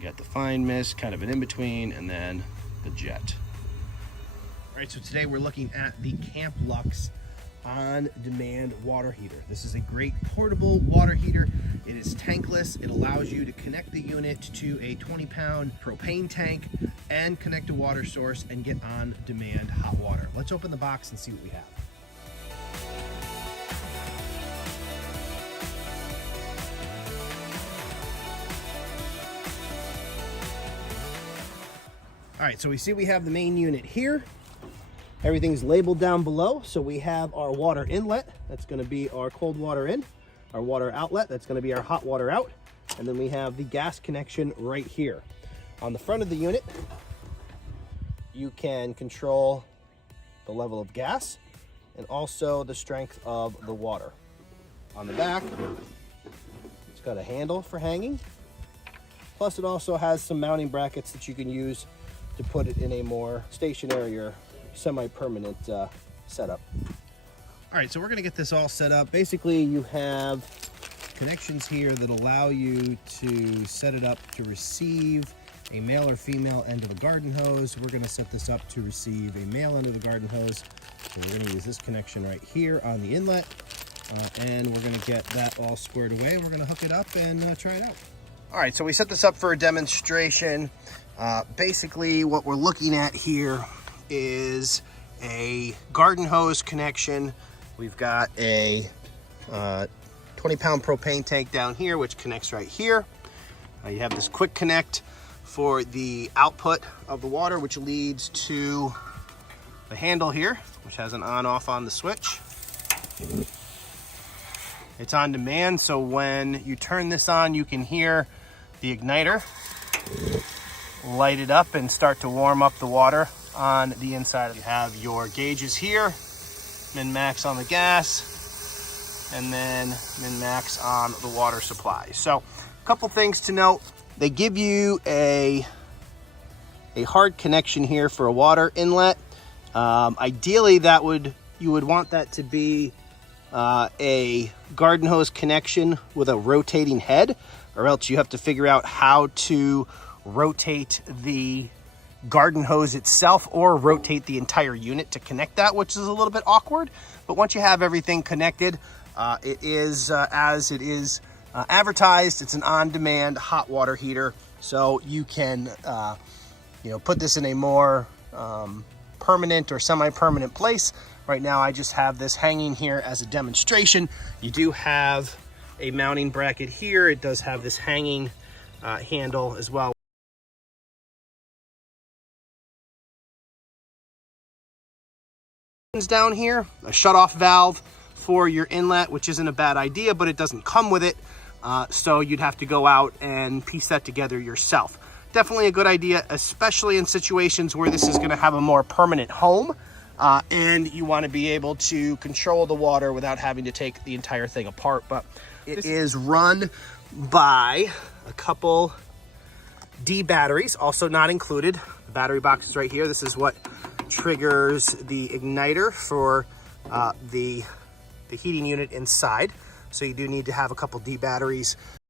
You got the fine mist, kind of an in-between, and then the jet. All right, so today we're looking at the Camplux on-demand water heater. This is a great portable water heater. It is tankless. It allows you to connect the unit to a 20-pound propane tank and connect a water source and get on-demand hot water. Let's open the box and see what we have. All right, so we see we have the main unit here. Everything's labeled down below. So we have our water inlet. That's gonna be our cold water in. Our water outlet, that's gonna be our hot water out. And then we have the gas connection right here. On the front of the unit, you can control the level of gas and also the strength of the water. On the back, it's got a handle for hanging. Plus it also has some mounting brackets that you can use to put it in a more stationary or semi-permanent setup. All right, so we're gonna get this all set up. Basically, you have connections here that allow you to set it up to receive a male or female end of a garden hose. We're gonna set this up to receive a male end of the garden hose. So we're gonna use this connection right here on the inlet, and we're gonna get that all squared away. We're gonna hook it up and try it out. All right, so we set this up for a demonstration. Basically, what we're looking at here is a garden hose connection. We've got a 20-pound propane tank down here, which connects right here. You have this quick connect for the output of the water, which leads to the handle here, which has an on-off on the switch. It's on demand, so when you turn this on, you can hear the igniter light it up and start to warm up the water on the inside. You have your gauges here, min-max on the gas, and then min-max on the water supply. So a couple things to note. They give you a hard connection here for a water inlet. Ideally, you would want that to be a garden hose connection with a rotating head, or else you have to figure out how to rotate the garden hose itself or rotate the entire unit to connect that, which is a little bit awkward. But once you have everything connected, it is as it is advertised. It's an on-demand hot water heater, so you can put this in a more permanent or semi-permanent place. Right now I just have this hanging here as a demonstration. You do have a mounting bracket here. It does have this hanging handle as well. Down here, a shut-off valve for your inlet, which isn't a bad idea, but it doesn't come with it, so you'd have to go out and piece that together yourself. Definitely a good idea, especially in situations where this is going to have a more permanent home, and you want to be able to control the water without having to take the entire thing apart. But it is run by a couple D batteries, also not included. The battery box is right here. This is what triggers the igniter for the heating unit inside. So you do need to have a couple D batteries